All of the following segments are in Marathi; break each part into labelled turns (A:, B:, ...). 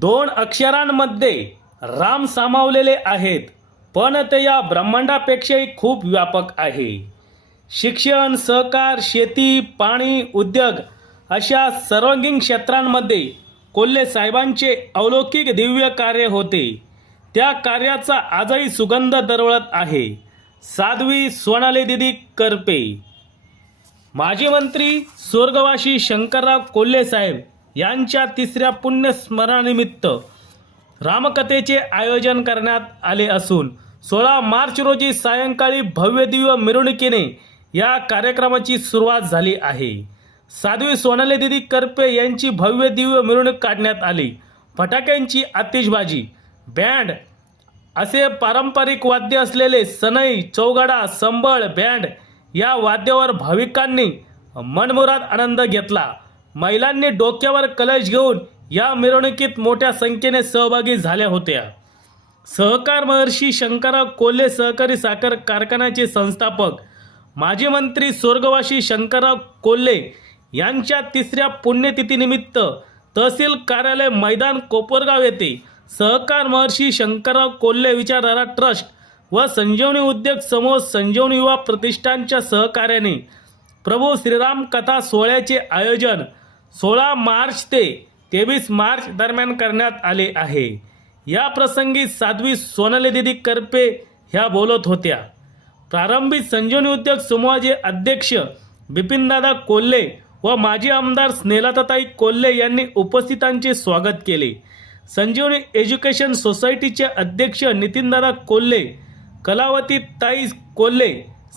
A: दोन अक्षरांमध्ये राम सामावलेले आहेत पण ते या ब्रह्मांडापेक्षाही खूप व्यापक आहे. शिक्षण सहकार शेती पाणी उद्योग अशा सर्वांगीण क्षेत्रांमध्ये कोल्हे साहेबांचे अलौकिक दिव्य कार्य होते. त्या कार्याचा आजही सुगंध दरवळत आहे. साध्वी सोनाली दिदी करपे. माजी मंत्री स्वर्गवासी शंकरराव कोल्हे साहेब यांच्या तिसऱ्या पुण्यस्मरणानिमित्त रामकथेचे आयोजन करण्यात आले असून सोळा मार्च रोजी सायंकाळी भव्यदिव्य मिरवणुकीने या कार्यक्रमाची सुरुवात झाली आहे. साध्वी सोनाली दिदी करपे यांची भव्य दिव्य मिरवणूक काढण्यात आली. फटाक्यांची आतिषबाजी बँड असे पारंपरिक वाद्य असलेले सनई चौगाडा संबळ बँड या वाद्यावर भाविकांनी मनमुराद आनंद घेतला. महिलांनी डोक्यावर कलश घेऊन या मिरवणुकीत मोठ्या संख्येने सहभागी झाल्या होत्या. सहकार महर्षी शंकरराव कोल्हे सहकारी साखर कारखान्याचे संस्थापक माजी मंत्री स्वर्गवासी शंकरराव कोल्हे यांच्या तिसऱ्या पुण्यतिथीनिमित्त तहसील कार्यालय मैदान कोपरगाव येथे सहकार महर्षी शंकरराव कोल्हे विचारधारा ट्रस्ट व संजीवनी उद्योग समूह संजीवनी युवा प्रतिष्ठानच्या सहकार्याने प्रभू श्रीराम कथा सोहळ्याचे आयोजन सोळा मार्च ते तेवीस मार्च दरम्यान करण्यात आले आहे. या प्रसंगी साध्वी सोनाली दिदी करपे ह्या बोलत होत्या. प्रारंभी संजीवनी उद्योग समूहाचे अध्यक्ष बिपिनदादा कोल्हे व माजी आमदार स्नेलाताताई कोल्हे यांनी उपस्थितांचे स्वागत केले. संजीवनी एज्युकेशन सोसायटीचे अध्यक्ष नितीनदादा कोल्हे कलावती ताई कोल्हे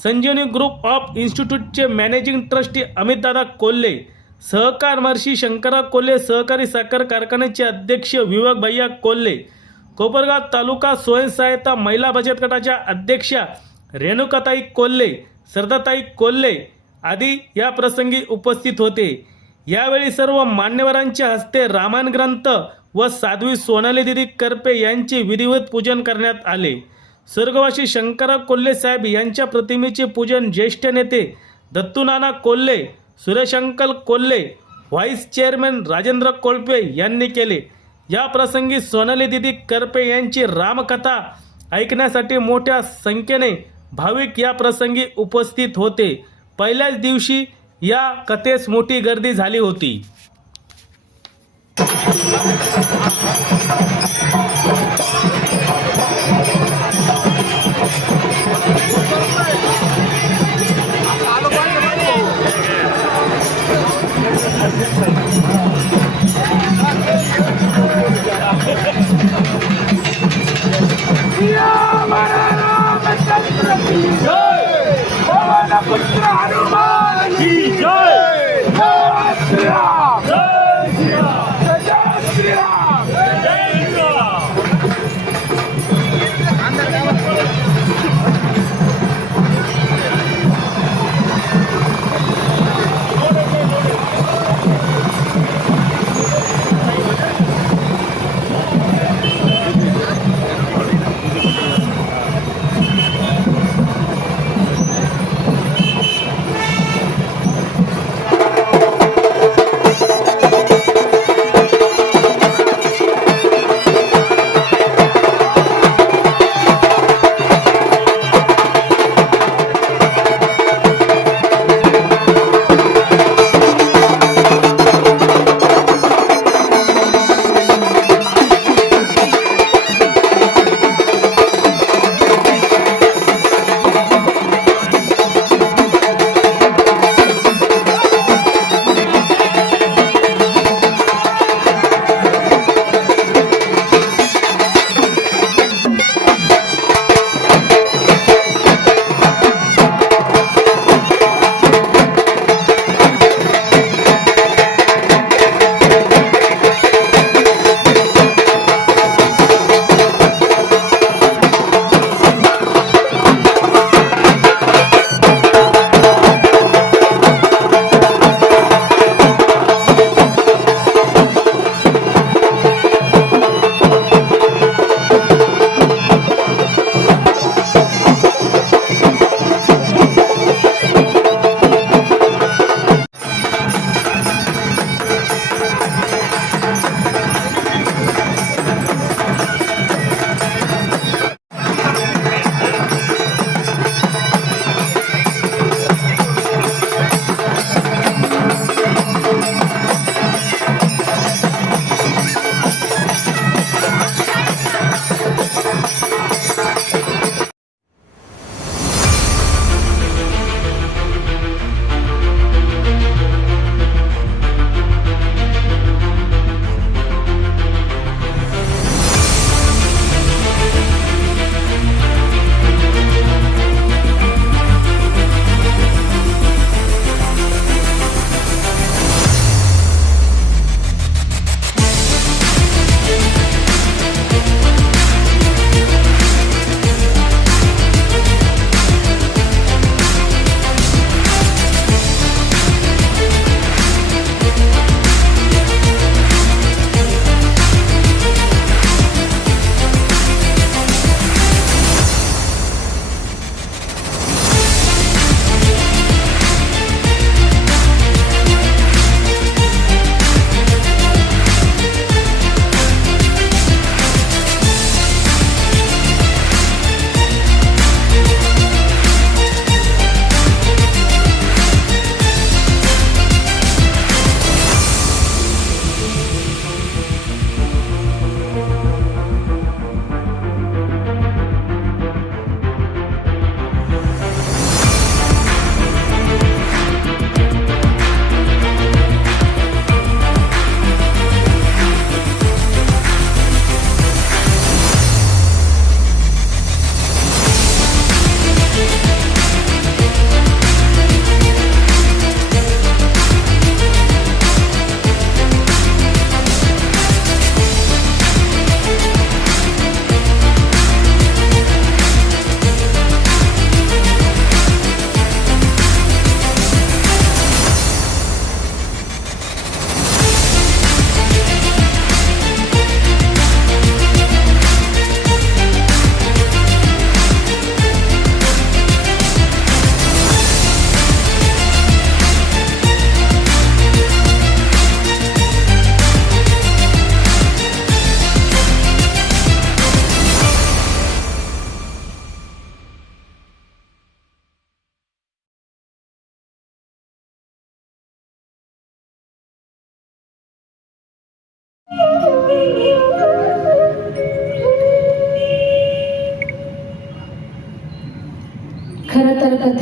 A: संजीवनी ग्रुप ऑफ इन्स्टिट्यूटचे मॅनेजिंग ट्रस्टी अमितदादा कोल्हे सहकार महर्षी शंकरराव कोल्हे सहकारी साखर कारखान्याचे अध्यक्ष विवेक भैया कोल्हे कोपरगाव तालुका स्वयंसहायता महिला बचत गटाच्या अध्यक्षा रेणुकाताई कोल्हे सरदाताई कोल्हे आदी या प्रसंगी उपस्थित होते. यावेळी सर्व मान्यवरांच्या हस्ते रामायण ग्रंथ व साध्वी सोनाली दिदी करपे यांचे विधिवत पूजन करण्यात आले. स्वर्गवासी शंकरराव कोल्हे साहेब यांच्या प्रतिमेचे पूजन ज्येष्ठ नेते दत्तूनाना कोल्हे सुरेशंकल कोल्हे व्हाईस चेअरमॅन राजेंद्र कोळपे यांनी केले. या प्रसंगी सोनाली दिदी करपे यांची रामकथा ऐकण्यासाठी मोठ्या संख्येने भाविक या प्रसंगी उपस्थित होते. पहिल्याच दिवशी या कथेस मोठी गर्दी झाली होती.
B: Yeah!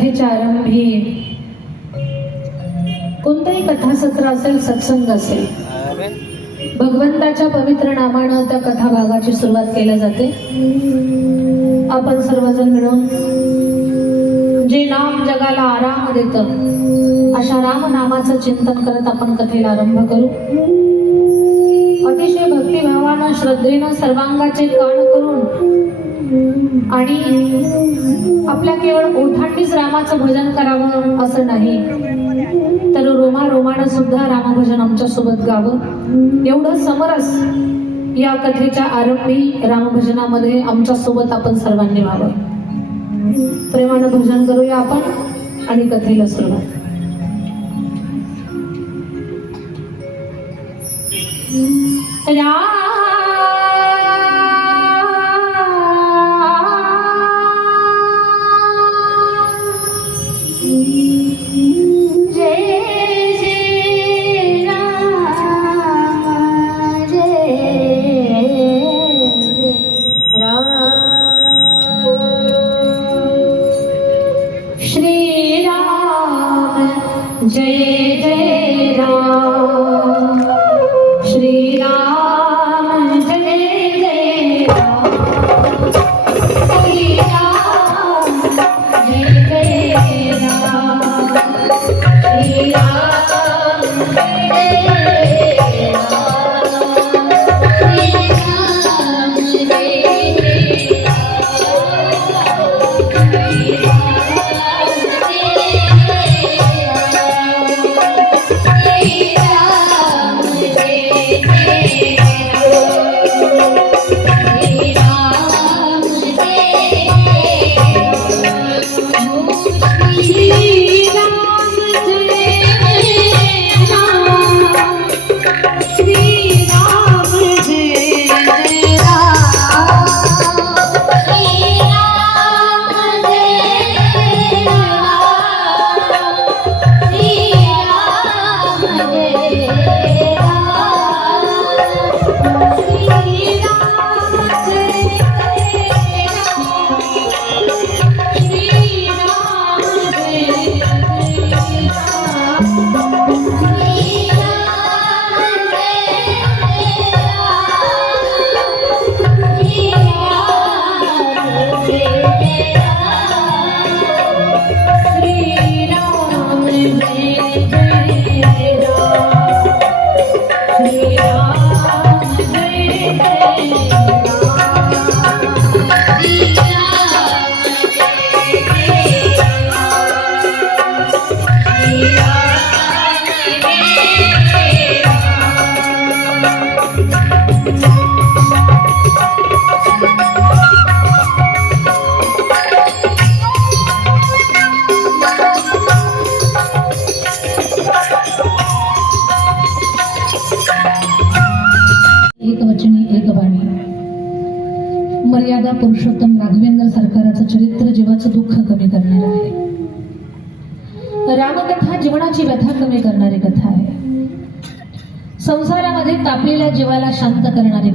B: कथेच्या आरंभी कोणतंही कथासत्र असेल सत्संग असेल भगवंताच्या पवित्र नामानं त्या कथाभागाची सुरुवात केल्या जाते. आपण सर्वजण मिळून जे नाम जगाला आराम देतं अशा राम नामाचं चिंतन करत आपण कथेला आरंभ करू. अतिशय भक्तिभावानं श्रद्धेनं सर्वांगाचे कान करून आणि आपल्या केवळ ओठांनीच रामाचं भजन करावं असं नाही. तर रोमा रोमानं सुद्धा रामभजन आमच्यासोबत गावं. एवढं समरस या कथेच्या आरंभी रामभजनामध्ये आमच्यासोबत आपण सर्वांनी व्हावं. प्रेमानं भजन करूया आपण आणि कथेला सुरुवात. राम!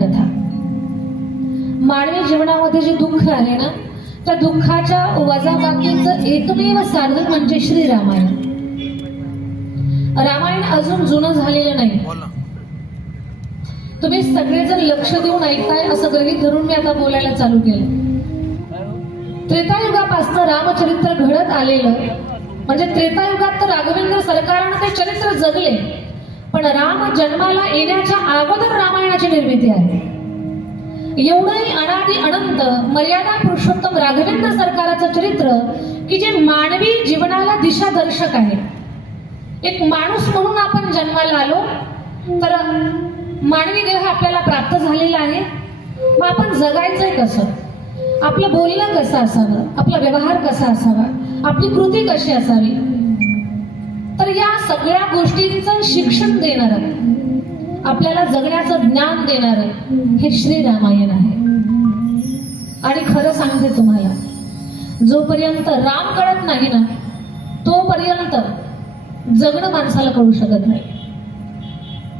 B: कथा मानवी जीवनामध्ये जे दुःख आहे ना त्या दुःखाच्या वजाबाकीचं एकमेव साधन म्हणजे श्री रामायण रामायण अजून जुनं झालेलं नाही तुम्ही सगळेजण लक्ष देऊन ऐकताय असं गृहीत धरून मी आता बोलायला चालू केलं त्रेतायुगापासून रामचरित्र घडत आलेलं म्हणजे त्रेतायुगात तर राघवेंद्र सरकारानं ते चरित्र जगले पण राम जन्माला येण्याच्या अगोदर रामायणाची निर्मिती आहे. एवढंही अनादि अनंत मर्यादा पुरुषोत्तम राघवेंद्र सरकाराचं चरित्र की जे मानवी जीवनाला दिशादर्शक आहे. एक माणूस म्हणून आपण जन्माला आलो तर मानवी देह आपल्याला प्राप्त झालेला आहे. मग आपण जगायचंय कसं? आपलं बोलणं कसं असावं? आपला व्यवहार कसा असावा? आपली कृती कशी असावी? तर या सगळ्या गोष्टींचं शिक्षण देणारं आपल्याला जगण्याचं ज्ञान देणार हे श्री रामायण आहे. आणि खरं सांगते तुम्हाला जोपर्यंत राम कळत नाही ना तोपर्यंत जगणं माणसाला कळू शकत नाही.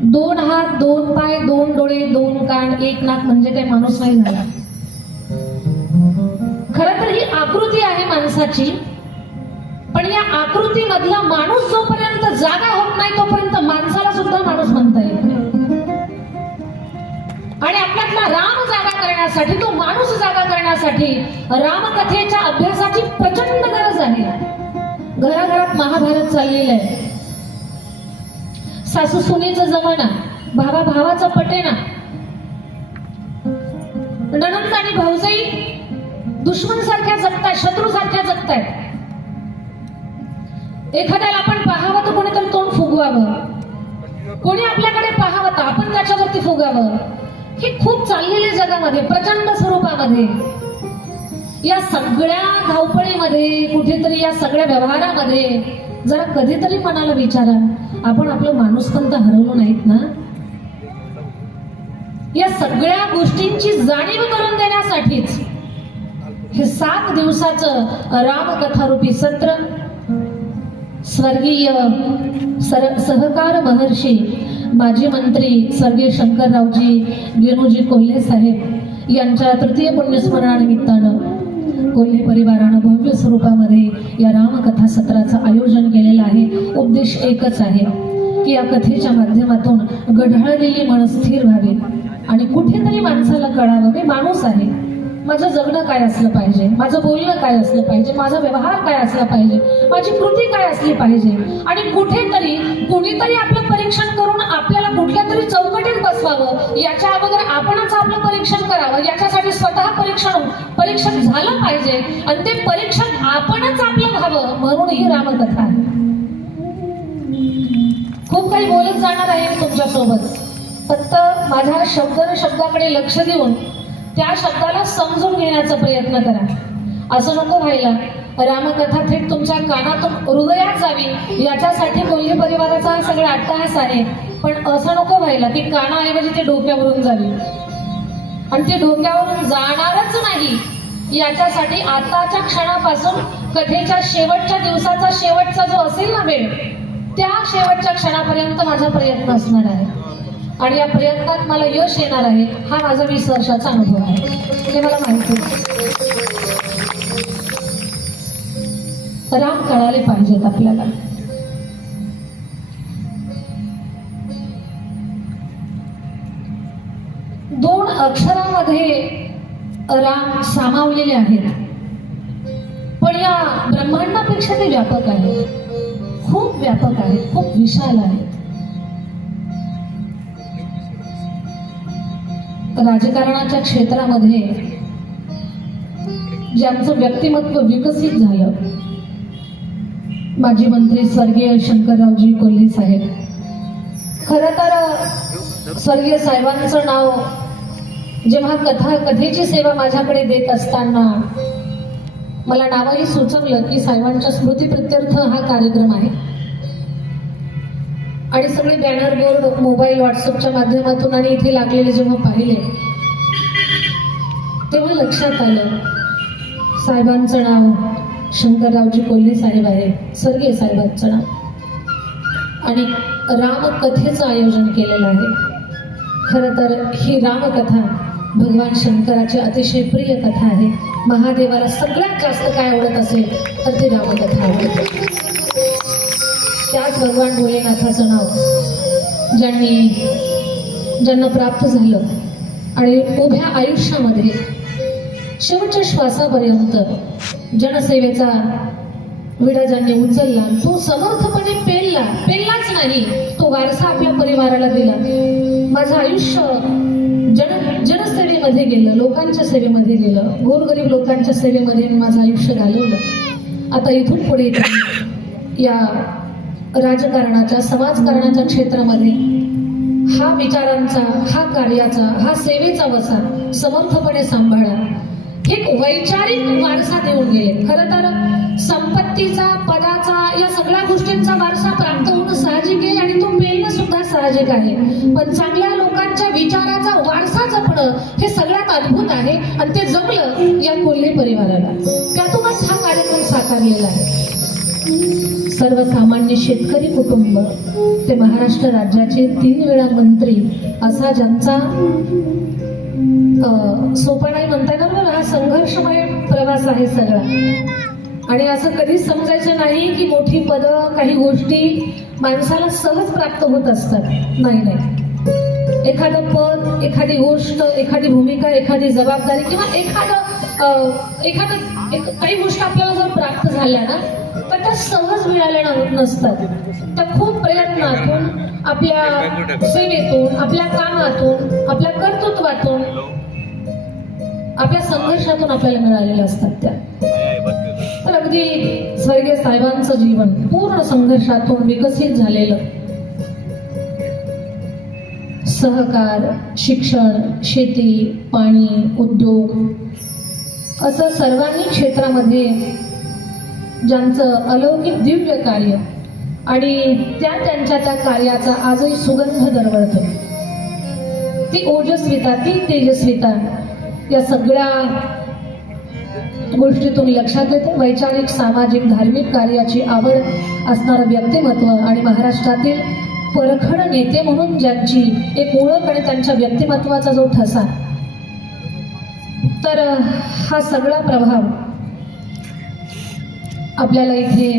B: दोन हात दोन पाय दोन डोळे दोन कान एक नाक म्हणजे काही माणूस नाही झाला. खर तर ही आकृती आहे माणसाची पण या आकृतीमधला माणूस जोपर्यंत जागा होत नाही तोपर्यंत माणसाला सुद्धा माणूस म्हणता येत आणि आपल्यातला राम जागा करण्यासाठी तो माणूस जागा करण्यासाठी रामकथेच्या अभ्यासाची प्रचंड गरज आहे. घराघरात महाभारत चाललेलं आहे. सासू सुनेचा जमाना भावा भावाचा पटेना. नणंद आणि भाऊजाई दुश्मन सारख्या जगतायत शत्रू सारख्या जगतायत. एखाद्याला आपण पाहावं तर कोणीतरी तोंड फुगवावं. कोणी आपल्याकडे पाहावं तर आपण त्याच्यावरती फुगावं हे खूप चाललेले जगामध्ये प्रचंड स्वरूपामध्ये. या सगळ्या धावपळीमध्ये कुठेतरी या सगळ्या व्यवहारामध्ये जरा कधीतरी मनाला विचारा आपण आपलं माणूसपंत हरवलो नाहीत ना? या सगळ्या गोष्टींची जाणीव करून देण्यासाठीच हे सात दिवसाचं रामकथारूपी सत्र स्वर्गीय सर सहकार महर्षी माजी मंत्री स्वर्गीय शंकररावजी गेणूजी कोल्हे साहेब यांच्या तृतीय पुण्यस्मरणानिमित्तानं कोल्हे परिवारानं भव्य स्वरूपामध्ये या रामकथा सत्राचं आयोजन केलेलं आहे. उद्देश एकच आहे की या कथेच्या माध्यमातून गढाळलेली मन स्थिर व्हावी आणि कुठेतरी माणसाला कळावं मी माणूस आहे. माझं जगणं काय असलं पाहिजे? माझं बोलणं काय असलं पाहिजे? माझा व्यवहार काय असला पाहिजे? माझी कृती काय असली पाहिजे? आणि कुठेतरी कुणीतरी आपलं परीक्षण करून आपल्याला कुठल्या तरी चौकटीत बसवावं. याच्या अगोदर आपणच आपलं परीक्षण करावं. याच्यासाठी स्वतः परीक्षण परीक्षण झालं पाहिजे. आणि ते परीक्षण आपणच आपलं व्हावं म्हणून ही रामकथा आहे. खूप काही बोलत जाणार आहे मी तुमच्यासोबत. फक्त माझ्या शब्द शब्दाकडे लक्ष देऊन त्या शब्दाला समजून घेण्याचा प्रयत्न करा. असं नको व्हायला. रामकथा थेट तुमच्या कानातून हृदयात जावी. याच्यासाठी कोल्हे परिवाराचा सगळा अट्टहास आहे. पण असं नको व्हायला. की कानाऐवजी ते डोक्यावरून जावी. आणि ते डोक्यावरून जाणारच नाही. याच्यासाठी आताच्या क्षणापासून कथेच्या शेवटच्या दिवसाचा शेवटचा जो असेल ना वेळ त्या शेवटच्या क्षणापर्यंत माझा प्रयत्न असणार आहे. आणि या प्रयत्नात मला यश येणार आहे हा माझा वीस वर्षाचा अनुभव आहे. हे मला माहिती राम कळाले पाहिजेत आपल्याला. दोन अक्षरामध्ये राम सामावलेले आहेत. पण या ब्रह्मांडापेक्षा ते व्यापक आहेत. खूप व्यापक आहेत खूप विशाल आहेत. राजकारणाच्या क्षेत्रामध्ये ज्यांचं व्यक्तिमत्व विकसित झालं माजी मंत्री स्वर्गीय शंकररावजी कोल्हे साहेब. खर तर स्वर्गीय साहेबांचं नाव जेव्हा कथा कथेची सेवा माझ्याकडे देत असताना मला नावही सुचवलं की साहेबांच्या स्मृतीप्रित्यर्थ हा कार्यक्रम आहे. आणि सगळे बॅनर बोर्ड मोबाईल व्हॉट्सअपच्या माध्यमातून आणि इथे लागलेले जेव्हा पाहिले तेव्हा लक्षात आलं साहेबांचं नाव शंकररावजी कोल्हे साहेब आहे स्वर्गीय साहेबांचं नाव. आणि रामकथेचं आयोजन केलेलं आहे. खरं तर ही रामकथा भगवान शंकराची अतिशय प्रिय कथा आहे. महादेवाला सगळ्यात जास्त काय आवडत असेल तर ती रामकथा आवडते. त्याच भगवान भोलेनाथाचं नाव ज्यांनी ज्यांना प्राप्त झालं आणि उभ्या आयुष्यामध्ये शेवटच्या श्वासापर्यंत जनसेवेचा विडा ज्यांनी उचलला तो समर्थपणे पेलला. पेललाच नाही तो वारसा आपल्या परिवाराला दिला. माझं आयुष्य जन जनसेवेमध्ये गेलं लोकांच्या सेवेमध्ये गेलं. गोरगरीब लोकांच्या सेवेमध्ये माझं आयुष्य घालवलं. आता इथून पुढे या राजकारणाच्या समाजकारणाच्या क्षेत्रामध्ये हा विचारांचा हा कार्याचा हा सेवेचा वसा समर्थपणे सांभाळा. एक वैचारिक वारसा देऊन गेले. खर तर संपत्तीचा पदाचा या सगळ्या गोष्टींचा वारसा प्राप्त होणं साहजिक आहे आणि तो पेलणं सुद्धा साहजिक आहे. पण चांगल्या लोकांच्या विचाराचा वारसा जपणं हे सगळ्यात अद्भुत आहे आणि ते जमलं या कोल्हे परिवाराला. त्यातूनच हा कार्यक्रम साकारलेला आहे. सर्वसामान्य शेतकरी कुटुंब ते महाराष्ट्र राज्याचे तीन वेळा मंत्री असा ज्यांचा सोपा नाही म्हणता येणार हा संघर्षमय प्रवास आहे सगळा. आणि असं कधीच समजायचं नाही की मोठी पदं काही गोष्टी माणसाला सहज प्राप्त होत असतात. नाही नाही. एखादं पद एखादी गोष्ट एखादी भूमिका एखादी जबाबदारी किंवा एखादं एखादं एक काही गोष्टी आपल्याला जर प्राप्त झाल्या ना तर त्या सहज मिळाल्या नसतात. त्या खूप प्रयत्नातून आपल्या सेवेतून आपल्या कामातून आपल्या कर्तृत्वातून आपल्या संघर्षातून आपल्याला मिळालेल्या असतात त्या. तर अगदी स्वर्गीय साहेबांचं जीवन पूर्ण संघर्षातून विकसित झालेलं. सहकार शिक्षण शेती पाणी उद्योग असं सर्वांनी क्षेत्रामध्ये ज्यांचं अलौकिक दिव्य कार्य आणि त्या त्यांच्या त्या कार्याचा आजही सुगंध दरवळतो. ती ओजस्विता ती तेजस्विता या सगळ्या गोष्टी तुम्ही लक्षात येते वैचारिक सामाजिक धार्मिक कार्याची आवड असणारं व्यक्तिमत्व आणि महाराष्ट्रातील परखड नेते म्हणून ज्यांची एक ओळख आणि त्यांच्या व्यक्तिमत्वाचा जो ठसा तर हा सगळा प्रभाव आपल्याला इथे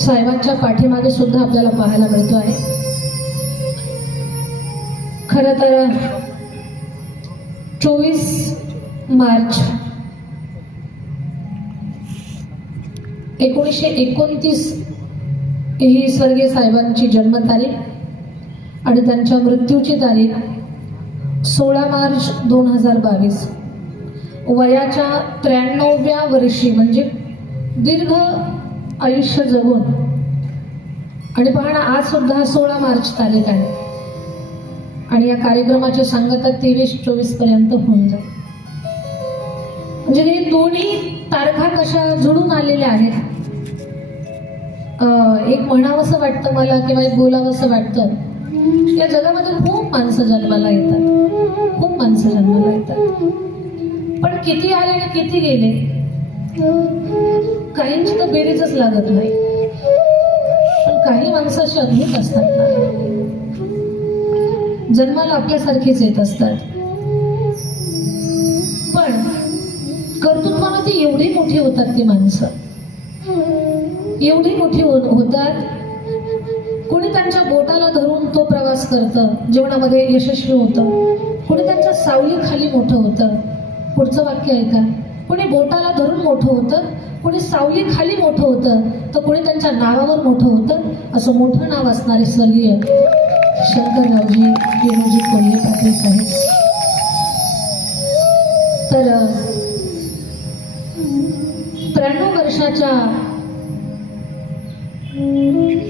B: साहेबांच्या पाठीमागे सुद्धा आपल्याला पाहायला मिळतो आहे. खरं तर चोवीस मार्च एकोणीसशे एकोणतीस ही स्वर्गीय साहेबांची जन्मतारीख आणि त्यांच्या मृत्यूची तारीख सोळा मार्च दोन हजार बावीस. वयाच्या त्र्याण्णव्या वर्षी म्हणजे दीर्घ आयुष्य जगून. आणि पहा ना आज सुद्धा सोळा मार्च तारीख आहे. आणि या कार्यक्रमाची सांगता तेवीस चोवीसपर्यंत होऊन जाईल. म्हणजे हे दोन्ही तारखा कशा जुळून आलेल्या आहेत? एक म्हणावंसं वाटतं मला किंवा एक बोलावंसं वाटतं. या जगामध्ये खूप माणसं जन्माला येतात. खूप माणसं जन्माला येतात. पण किती आले आणि किती गेले? काहींची तर बेरीजच लागत नाही. पण काही माणसं अशी अद्भुत असतात ना. जन्माला आपल्यासारखीच येत असतात. पण कर्तृत्वाला ती एवढी मोठी होतात ती माणसं. एवढी मोठी हो- होतात. कोणी त्यांच्या बोटाला धरून करतं जीवनामध्ये यशस्वी होतं. कोणी त्यांच्या सावलीखाली मोठं होतं. पुढचं वाक्य आहे का? कोणी बोटाला धरून मोठं होतं कोणी सावलीखाली मोठं होतं तर कोणी त्यांच्या नावावर मोठं होतं असं मोठं नाव असणारे सलीय शंकररावजी विनोजी कोल्हे पाटील साहेब. तर त्र्याण्णव वर्षाच्या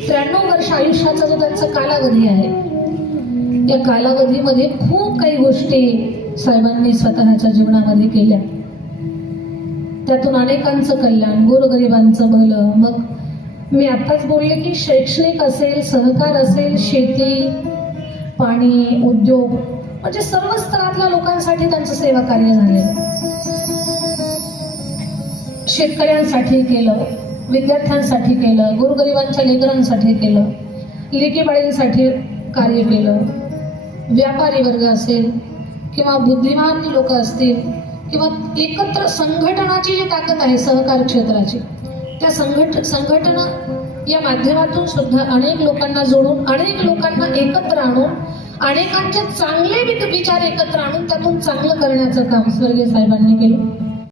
B: त्र्याण्णव वर्ष आयुष्याचा जो त्यांचा कालावधी आहे या कालावधीमध्ये खूप काही गोष्टी साहेबांनी स्वतःच्या जीवनामध्ये केल्या. त्यातून अनेकांचं कल्याण गोरगरिबांचं भलं. मग मी आत्ताच बोलले की शैक्षणिक असेल सहकार असेल शेती पाणी उद्योग म्हणजे सर्व स्तरातल्या लोकांसाठी त्यांचं सेवा कार्य झाले. शेतकऱ्यांसाठी केलं विद्यार्थ्यांसाठी केलं गोरगरिबांच्या लेकरांसाठी केलं लेकीबाळींसाठी कार्य केलं. व्यापारी वर्ग असेल किंवा बुद्धिमान लोक असतील किंवा एकत्र संघटनाची जी ताकद आहे सहकार क्षेत्राची त्या संघट संघटना या माध्यमातून सुद्धा अनेक लोकांना जोडून अनेक लोकांना एकत्र आणून अनेकांचे चांगले विचार एकत्र आणून त्यातून चांगलं करण्याचं काम स्वर्गीय साहेबांनी केलं.